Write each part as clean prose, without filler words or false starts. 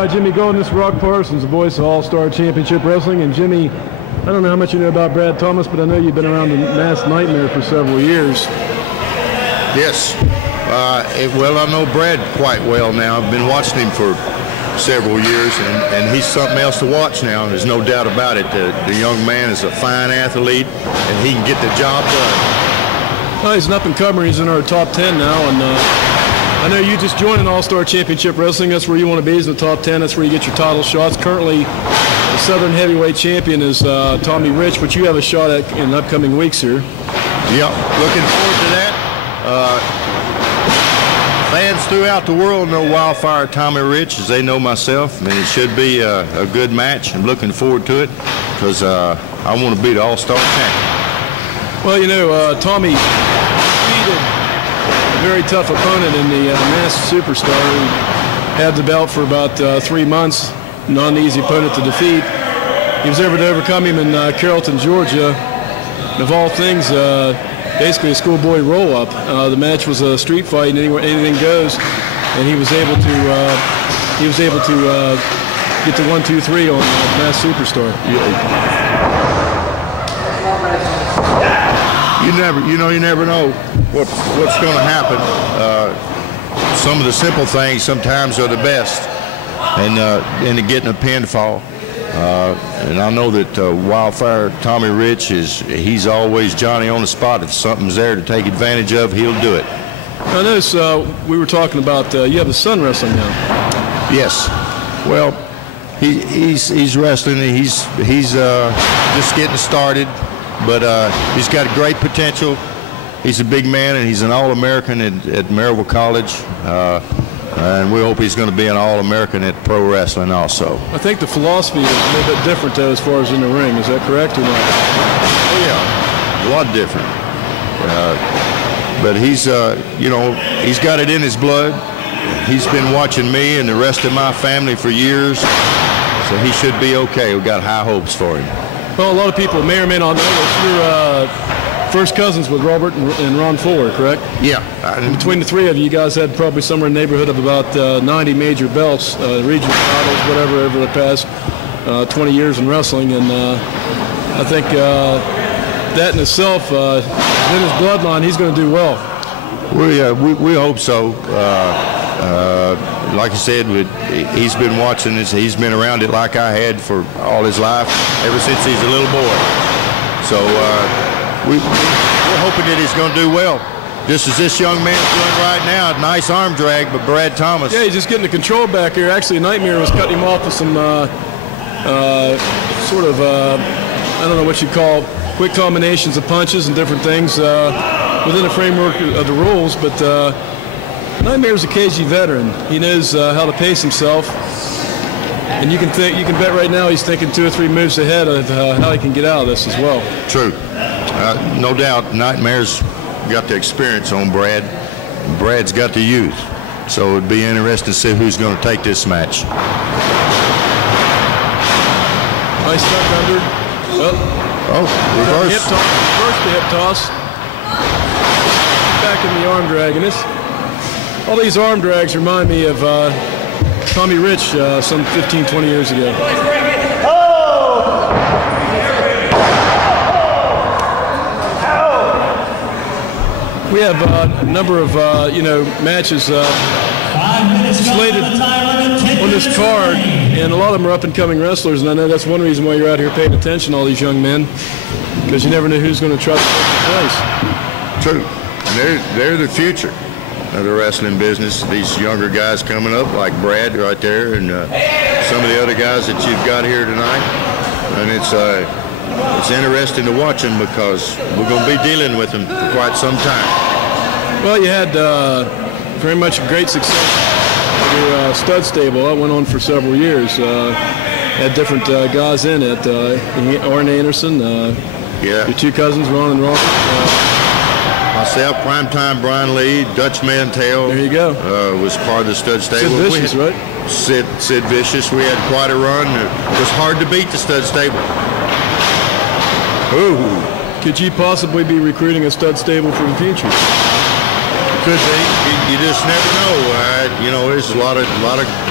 by Jimmy Golden. This is Rock Parsons, the voice of All-Star Championship Wrestling. And Jimmy, I don't know how much you know about Brad Thomas, but I know you've been around the Mass Nightmare for several years. Yes. Well, I know Brad quite well now. I've been watching him for several years, and he's something else to watch now. There's no doubt about it. The young man is a fine athlete, and he can get the job done. Well, he's an up-and-comer. He's in our top 10 now, and I know you just joined an All-Star Championship Wrestling. That's where you want to be, is in the top 10. That's where you get your title shots. Currently, the Southern Heavyweight Champion is Tommy Rich, but you have a shot at in upcoming weeks here. Yep, looking forward to that. Fans throughout the world know Wildfire Tommy Rich, as they know myself, and it should be a good match. I'm looking forward to it because I want to be the All-Star champion. Well, you know, Tommy defeated a very tough opponent in the Masked Superstar, who had the belt for about 3 months. Not an easy opponent to defeat. He was able to overcome him in Carrollton, Georgia. And of all things, basically a schoolboy roll-up. The match was a street fight, and anything goes. And he was able to get to 1, 2, 3 on Masked Superstar. You never know what's going to happen. Some of the simple things sometimes are the best, and getting a pinfall. And I know that Wildfire Tommy Rich he's always Johnny on the spot. If something's there to take advantage of, he'll do it. I noticed we were talking about you have a son wrestling now. Yes. Well, he's wrestling. He's just getting started, but he's got great potential. He's a big man, and he's an All-American at Maryville College. And we hope he's going to be an All-American at pro wrestling also. I think the philosophy is a little bit different, though, as far as in the ring. Is that correct or not? Oh, yeah, a lot different. But he's got it in his blood. He's been watching me and the rest of my family for years, so he should be okay. We've got high hopes for him. Well, a lot of people may or may not know that you're first cousins with Robert and Ron Fuller, correct? Yeah. Between the three of you guys had probably somewhere in the neighborhood of about 90 major belts, regional titles, whatever, over the past 20 years in wrestling. And I think that in itself, in his bloodline, he's going to do well. We hope so. Like I said, he's been watching this. He's been around it like I had for all his life, ever since he's a little boy. So we're hoping that he's going to do well. Just as this young man's doing right now, a nice arm drag, but Brad Thomas. Yeah, he's just getting the control back here. Actually, Nightmare was cutting him off with some sort of, I don't know what you call, quick combinations of punches and different things within the framework of the rules. But Nightmare's a cagey veteran. He knows how to pace himself. And you can bet right now he's thinking 2 or 3 moves ahead of how he can get out of this as well. True. No doubt, Nightmare's got the experience on Brad. Brad's got the youth. So it'd be interesting to see who's going to take this match. Nice tuck under. Reverse. Hip toss. Reverse the hip toss. Back in the arm drag. And all these arm drags remind me of Tommy Rich some 15, 20 years ago. We have a number of matches slated on this card, and a lot of them are up-and-coming wrestlers, and I know that's one reason why you're out here paying attention to all these young men, because you never know who's going to try to take True. They're the future of the wrestling business. These younger guys coming up, like Brad right there, and some of the other guys that you've got here tonight. And it's interesting to watch them because we're going to be dealing with them for quite some time. Well, you had very much great success with your stud stable. That went on for several years. Had different guys in it. Arn Anderson, your 2 cousins, Ron and Robert. Myself, Primetime Brian Lee, Dutch Mantell. There you go. Was part of the stud stable. Sid Vicious, right? Sid Vicious. We had quite a run. It was hard to beat the stud stable. Ooh. Could you possibly be recruiting a stud stable for the future? Could be. You just never know. You know, there's a lot of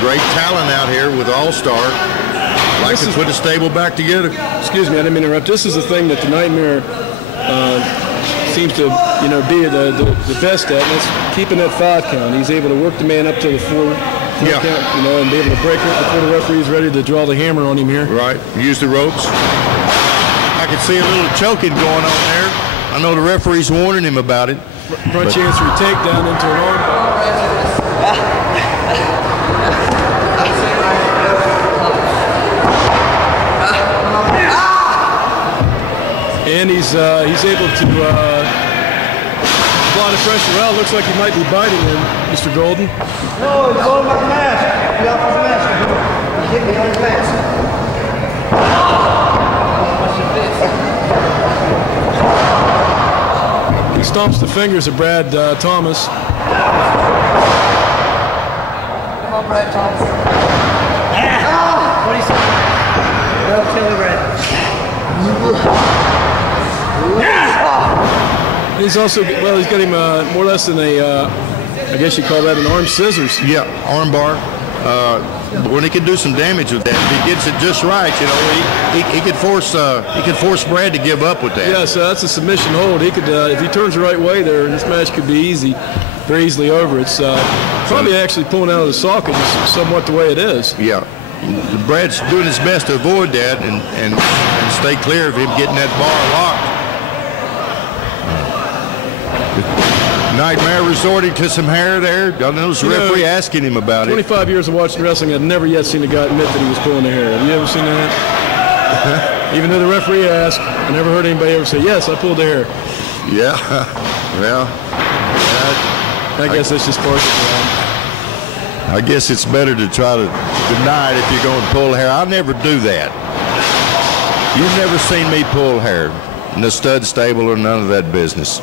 great talent out here with All-Star. Like to put a stable back together. Excuse me, I didn't mean to interrupt. This is the thing that the Nightmare seems to, you know, be the best at, and it's keeping that 5 count. He's able to work the man up to the 4 count, you know, and be able to break it before the referee's ready to draw the hammer on him here. Right. Use the ropes. I can see a little choking going on there. I know the referee's warning him about it. Front chancery takedown into an arm. And he's able to apply the pressure. Well, it looks like he might be biting him, Mr. Golden. No, he's going about the mask. He's off his mask. He's hitting me on his mask. He stomps the fingers of Brad Thomas. Come on, Brad Thomas. What do you say? No, kill the Brad. He's also, well, he's got him more or less than a, I guess you call that an arm scissors. Yeah, arm bar. When he can do some damage with that, if he gets it just right, you know, he could force Brad to give up with that. Yeah, so that's a submission hold. He could, if he turns the right way there, this match could be easy, very easily over. It's probably actually pulling out of the socket is somewhat the way it is. Yeah, Brad's doing his best to avoid that and stay clear of him getting that bar locked. Nightmare resorting to some hair there. I know the referee asking him about 25 years of watching wrestling, I've never yet seen a guy admit that he was pulling the hair. Have you ever seen that? Even though the referee asked, I never heard anybody ever say, yes, I pulled the hair. Yeah, well, I guess that's just part of it. I guess it's better to try to deny it if you're going to pull hair. I'll never do that. You've never seen me pull hair in the stud stable or none of that business.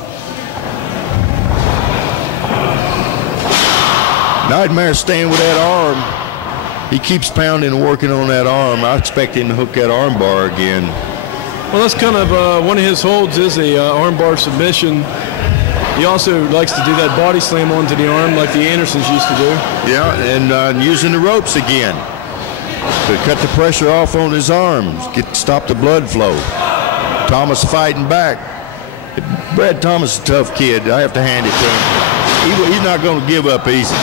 Nightmare staying with that arm. He keeps pounding and working on that arm. I expect him to hook that arm bar again. Well, that's kind of one of his holds is a arm bar submission. He also likes to do that body slam onto the arm like the Andersons used to do. Yeah, and using the ropes again to cut the pressure off on his arms, stop the blood flow. Thomas fighting back. Brad Thomas is a tough kid. I have to hand it to him. He's not going to give up easy.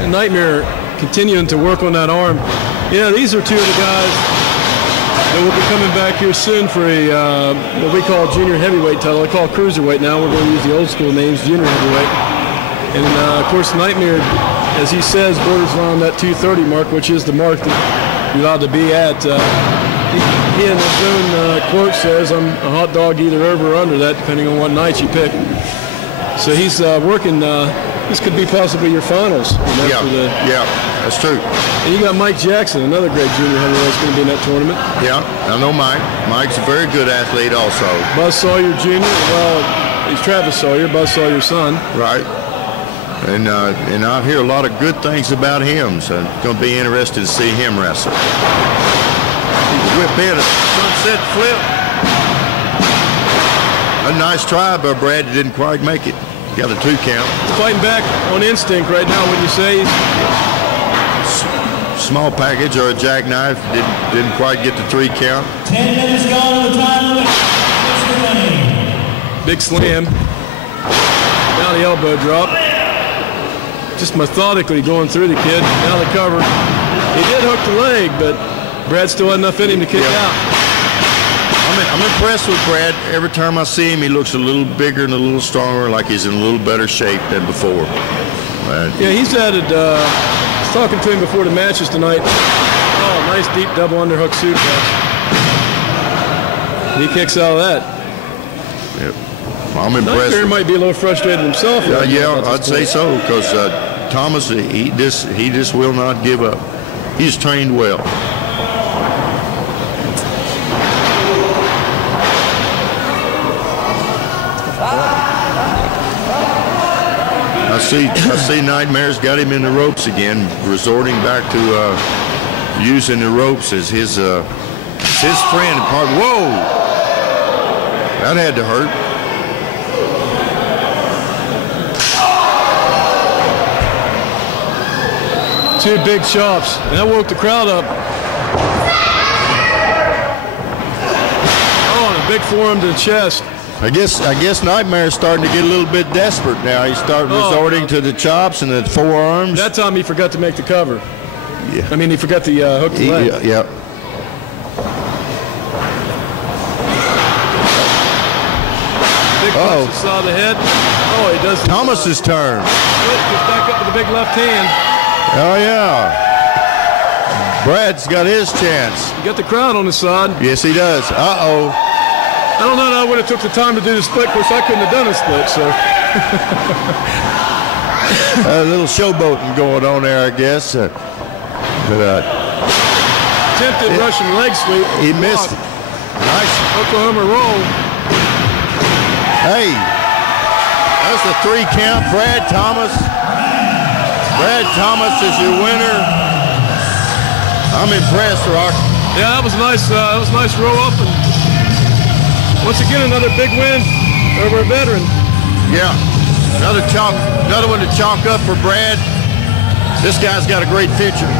And Nightmare continuing to work on that arm. Yeah, these are two of the guys that will be coming back here soon for a what we call junior heavyweight title. I call it cruiserweight now. We're going to use the old school names, junior heavyweight. And of course, Nightmare, as he says, borders around that 230 mark, which is the mark that you're allowed to be at. He in his own quote says, "I'm a hot dog either over or under that, depending on what night you pick." So he's working. This could be possibly your finals. You know, yeah, that's true. And you got Mike Jackson, another great junior heavyweight, that's going to be in that tournament. Yeah, I know Mike. Mike's a very good athlete also. Buzz Sawyer Jr., well, he's Travis Sawyer, Buzz Sawyer's son. Right. And I hear a lot of good things about him, so it's going to be interesting to see him wrestle. Whip in a sunset flip. A nice try by Brad, didn't quite make it. Got a 2 count. Fighting back on instinct right now, when you say small package or a jackknife, didn't quite get the 3 count. 10 minutes gone, the time limit. Big slam. Now the elbow drop. Just methodically going through the kid. Now the cover. He did hook the leg, but Brad still had enough in him to kick out. I'm impressed with Brad. Every time I see him, he looks a little bigger and a little stronger, like he's in a little better shape than before. Yeah, he's added, I was talking to him before the matches tonight. Oh, nice deep double underhook suplex. He kicks out of that. Yep. I'm impressed. Nightmare might be a little frustrated himself. Yeah, I'd say so, because Thomas, he just will not give up. He's trained well. I see Nightmare's got him in the ropes again, resorting back to using the ropes as his friend. Whoa! That had to hurt. 2 big chops, and that woke the crowd up. Oh, and a big forearm to the chest. I guess Nightmare's starting to get a little bit desperate now. He's starting resorting to the chops and the forearms. That time he forgot to make the cover. Yeah. I mean, he forgot the hook the leg. Yeah. Big punch to the side of the head. Oh, he does. Thomas's turn. Gets back up with the big left hand. Oh, yeah. Brad's got his chance. You got the crowd on his side. Yes, he does. Uh-oh. I don't know that I would have took the time to do the split. Of course, I couldn't have done a split, so. A little showboating going on there, I guess. But attempted Russian leg sweep. He missed it. Nice. Oklahoma roll. Hey, that's the 3 count. Brad Thomas. Brad Thomas is your winner. I'm impressed, Rock. Yeah, that was nice. That was a nice roll up, and once again another big win over a veteran. Yeah, another one to chalk up for Brad. This guy's got a great future.